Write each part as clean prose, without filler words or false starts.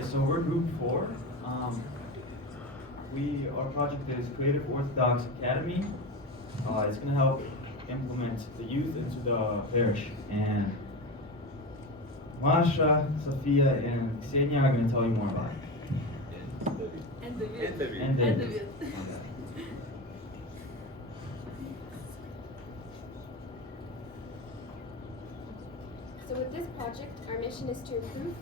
Okay, so we're group 4. Our project is Creative Orthodox Academy. It's going to help implement the youth into the parish. And Masha, Sophia, and Ksenia are going to tell you more about it. And David. And David. So with this project, our mission is to improve.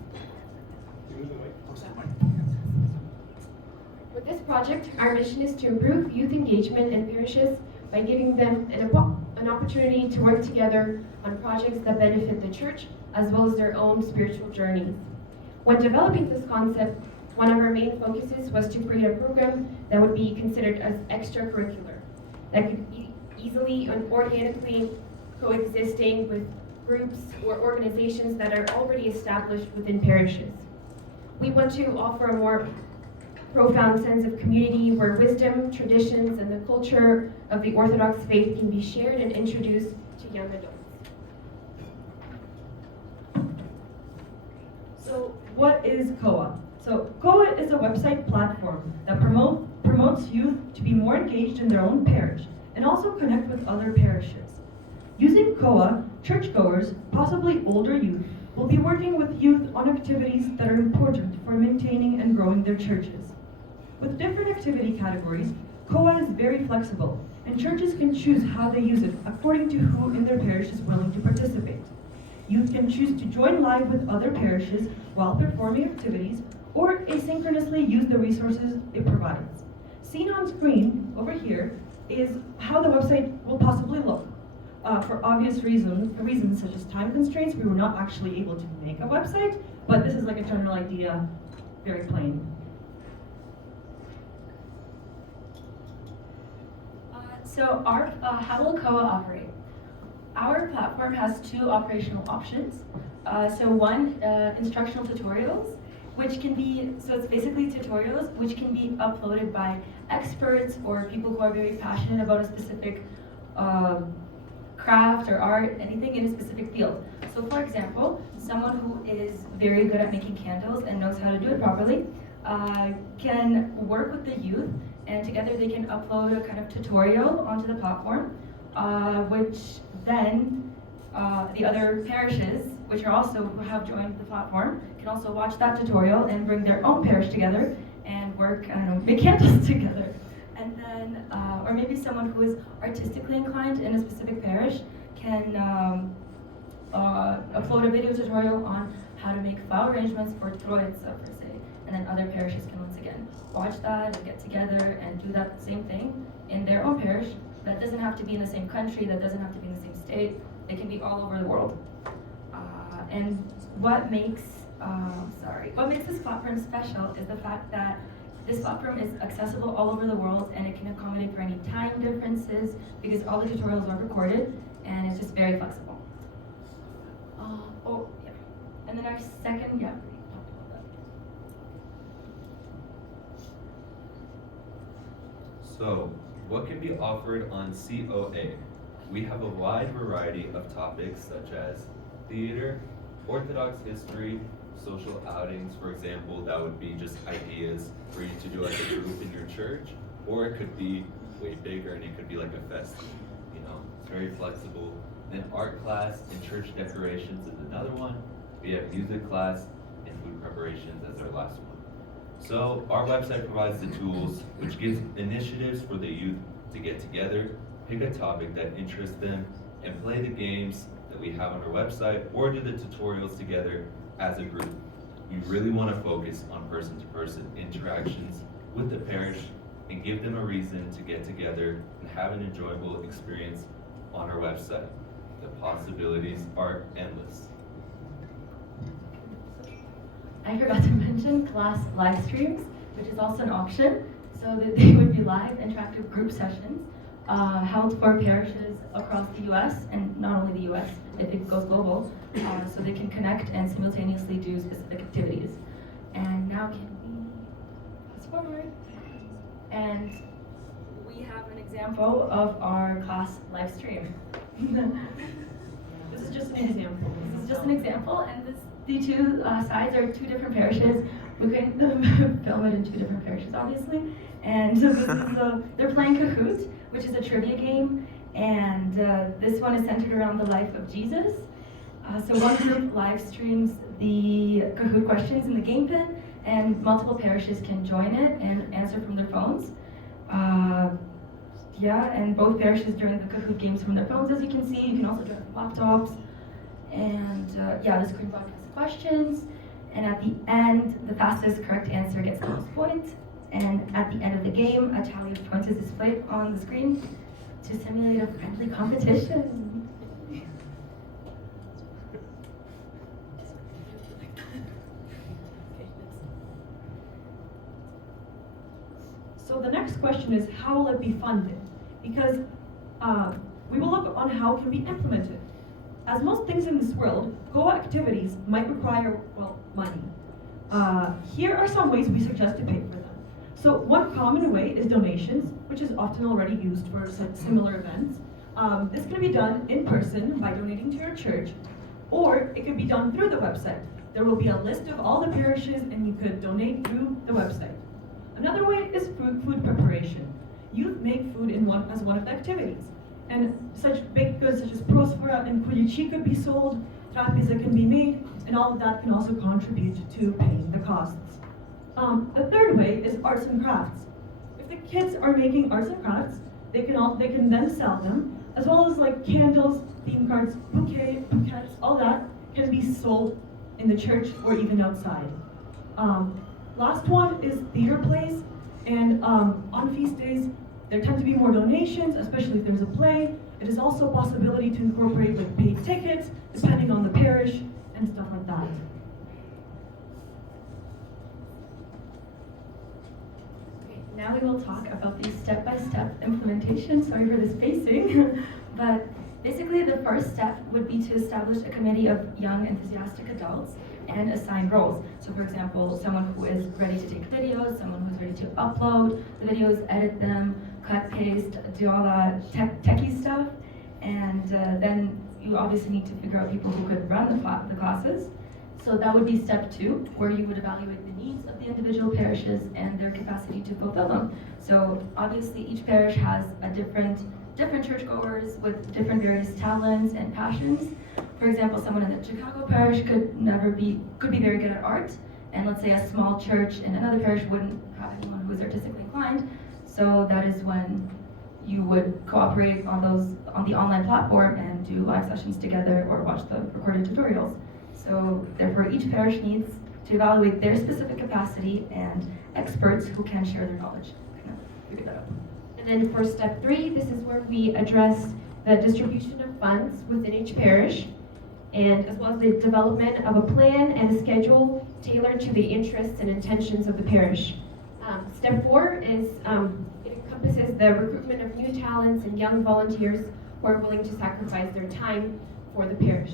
With this project, our mission is to improve youth engagement in parishes by giving them an opportunity to work together on projects that benefit the church as well as their own spiritual journeys. When developing this concept, one of our main focuses was to create a program that would be considered as extracurricular, that could be easily and organically coexisting with groups or organizations that are already established within parishes. We want to offer a more profound sense of community where wisdom, traditions, and the culture of the Orthodox faith can be shared and introduced to young adults. So what is COA? So COA is a website platform that promotes youth to be more engaged in their own parish and also connect with other parishes. Using COA, churchgoers, possibly older youth, will be working with youth on activities that are important for maintaining and growing their churches. With different activity categories, COA is very flexible, and churches can choose how they use it according to who in their parish is willing to participate. Youth can choose to join live with other parishes while performing activities, or asynchronously use the resources it provides. Seen on screen over here is how the website will possibly look. For obvious reasons such as time constraints, we were not actually able to make a website, but this is like a general idea, very plain. So how will COA operate? Our platform has two operational options. So one, instructional tutorials, which can be, so it's basically tutorials which can be uploaded by experts or people who are very passionate about a specific craft or art, anything in a specific field. So for example, someone who is very good at making candles and knows how to do it properly can work with the youth, and together they can upload a kind of tutorial onto the platform, which then the other parishes, which are also who have joined the platform, can also watch that tutorial and bring their own parish together and work, I don't know, make candles together. And then, or maybe someone who is artistically inclined in a specific parish can upload a video tutorial on how to make flower arrangements for Troitsa, per se. And then other parishes can once again watch that and get together and do that same thing in their own parish. That doesn't have to be in the same country, that doesn't have to be in the same state. It can be all over the world. And what makes this platform special is the fact that this platform is accessible all over the world, and it can accommodate for any time differences because all the tutorials are recorded, and it's just very flexible. And then our second, So, what can be offered on COA? We have a wide variety of topics such as theater, Orthodox history, social outings, for example, that would be just ideas for you to do as a group in your church, or it could be way bigger and it could be like a fest, it's very flexible. Then art class and church decorations is another one. We have music class and food preparations as our last one. So our website provides the tools which gives initiatives for the youth to get together, pick a topic that interests them, and play the games that we have on our website or do the tutorials together as a group. We really want to focus on person-to-person interactions with the parish and give them a reason to get together and have an enjoyable experience on our website. The possibilities are endless. I forgot to mention class live streams, which is also an option, so that they would be live interactive group sessions held for parishes across the US, and not only the US, if it goes global, so they can connect and simultaneously do specific activities. And now can we fast forward? And we have an example of our class live stream. This is just an example. This is just an example, and the two sides are two different parishes. We couldn't film it in two different parishes, obviously. And so this is they're playing Kahoot, which is a trivia game, and this one is centered around the life of Jesus. So one group live streams the Kahoot questions in the game pin, and multiple parishes can join it and answer from their phones. Yeah, and both parishes during the Kahoot games from their phones, as you can see. You can also join from laptops. And yeah, the screen broadcasts questions. And at the end, the fastest correct answer gets the most points. And at the end of the game, a tally of points is displayed on the screen to simulate a friendly competition. So the next question is, how will it be funded? Because we will look on how it can be implemented. As most things in this world, Goa activities might require, well, money. Here are some ways we suggest to pay for them. So one common way is donations, which is often already used for such similar events. This can be done in person by donating to your church, or it could be done through the website. There will be a list of all the parishes and you could donate through the website. Another way is food preparation. Youth make food as one of the activities. And such baked goods such as prosfora and kulichi could be sold, trapeza can be made, and all of that can also contribute to paying the costs. The third way is arts and crafts. If the kids are making arts and crafts, they can then sell them, as well as like candles, theme cards, bouquets, all that can be sold in the church or even outside. Last one is theater plays, and on feast days, there tend to be more donations, especially if there's a play. It is also a possibility to incorporate like paid tickets, depending on the parish, and stuff like that. Now we will talk about the step-by-step implementation. Sorry for the spacing, but basically the first step would be to establish a committee of young enthusiastic adults and assign roles. So for example, someone who is ready to take videos, someone who's ready to upload the videos, edit them, cut, paste, do all that techie stuff. And then you obviously need to figure out people who could run the classes. So that would be step 2, where you would evaluate the needs of the individual parishes and their capacity to fulfill them. So obviously each parish has a different churchgoers with different various talents and passions. For example, someone in the Chicago parish could be very good at art, and let's say a small church in another parish wouldn't have anyone who is artistically inclined. So that is when you would cooperate on the online platform and do live sessions together or watch the recorded tutorials. So therefore each parish needs to evaluate their specific capacity and experts who can share their knowledge. Kind of figure that out. And then for step 3, this is where we address the distribution of funds within each parish, and as well as the development of a plan and a schedule tailored to the interests and intentions of the parish. Step 4 is it encompasses the recruitment of new talents and young volunteers who are willing to sacrifice their time for the parish.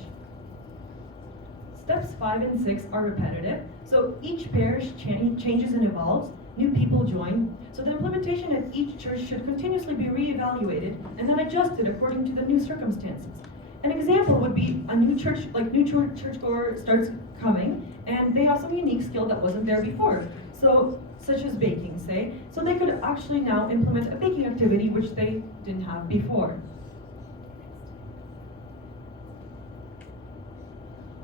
Steps 5 and 6 are repetitive, so each parish changes and evolves, new people join, so the implementation at each church should continuously be reevaluated and then adjusted according to the new circumstances. An example would be a new churchgoer starts coming, and they have some unique skill that wasn't there before, so such as baking, say, so they could actually now implement a baking activity which they didn't have before.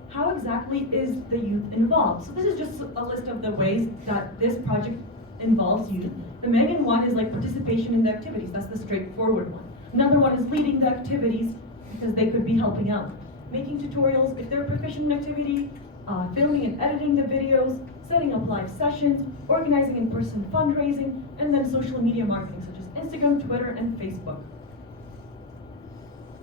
How exactly is the youth involved? So this is just a list of the ways that this project involves youth. The main one is like participation in the activities. That's the straightforward one. Another one is leading the activities because they could be helping out. Making tutorials if they're proficient in activity, filming and editing the videos, setting up live sessions, organizing in-person fundraising, and then social media marketing such as Instagram, Twitter, and Facebook.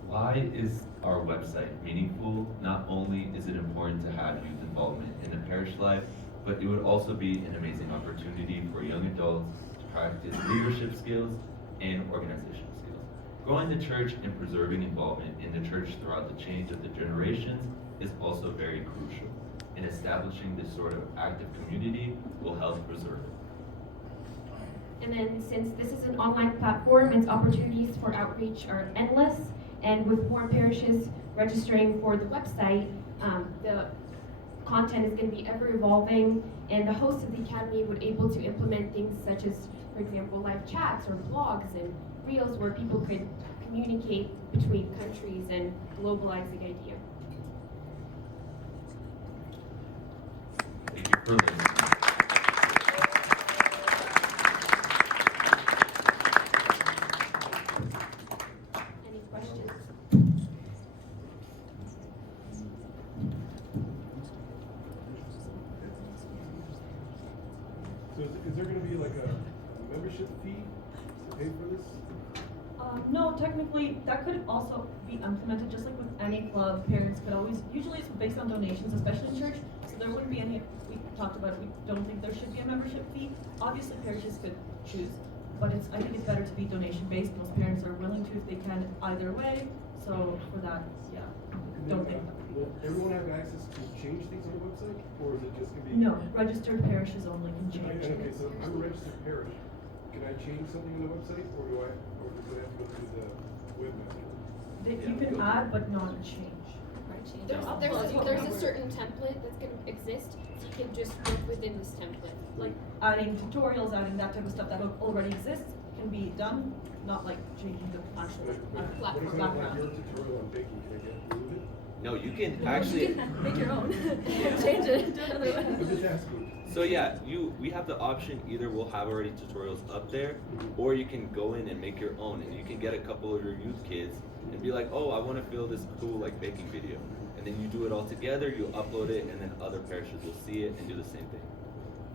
Why is our website meaningful? Not only is it important to have youth involvement in the parish life, but it would also be an amazing opportunity for young adults to practice leadership skills and organizational skills. Growing the church and preserving involvement in the church throughout the change of the generations is also very crucial, and establishing this sort of active community will help preserve it. And then since this is an online platform, its opportunities for outreach are endless, and with more parishes registering for the website, the content is going to be ever evolving, and the host of the academy would able to implement things such as, for example, live chats or blogs and reels where people could communicate between countries and globalize the idea. Thank you for listening. Any questions? So is there gonna be like a membership fee to pay for this? No, technically, that could also be implemented just like with any club. Parents could always, usually it's based on donations, especially in church, so there wouldn't be any, we talked about it, we don't think there should be a membership fee. Obviously, parishes could choose, but I think it's better to be donation-based. Most parents are willing to if they can either way, so for that, yeah, don't think. Will everyone have access to change things on the website, or is it just gonna be? No, registered parishes only can change. Okay, so I'm a registered parish. Can I change something on the website, or do I have to go through the webmaster? You can add, but not change. There's a certain template that's going to exist, so you can just work within this template. Like adding tutorials, adding that type of stuff that already exists can be done, not like changing the actual What if I don't like background. your tutorial on baking, can I get rid of it? No, you can actually. You can make your own. Change it. Do another way. I'm just asking. So yeah, we have the option, either we'll have already tutorials up there, or you can go in and make your own, and you can get a couple of your youth kids and be like, oh, I want to film this cool like baking video, and then you do it all together, you upload it, and then other parishes will see it and do the same thing.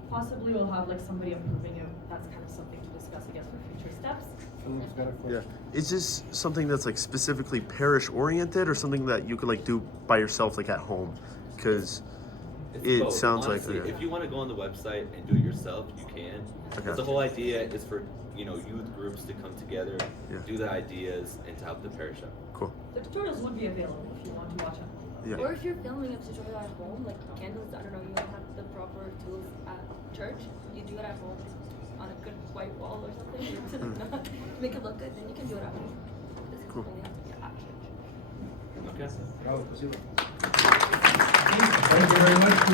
Possibly we'll have like somebody approving it. That's kind of something to discuss, I guess, for future steps. Philip's got a Yeah. question. Is this something that's like specifically parish oriented or something that you could like do by yourself like at home? Because It's it both. sounds Honestly, like if you want to go on the website and do it yourself, you can. Okay. But the whole idea is for youth groups to come together, Yeah. do the ideas, and to help the parish out. cool. The tutorials would be available if you want to watch it. Yeah. Or if you're filming a tutorial at home, like candles, I don't know, you don't have the proper tools at church, you do it at home on a good white wall or something to not make it look good, then you can do it at home. It doesn't Cool. only have to be at church. Okay. Thank you very much.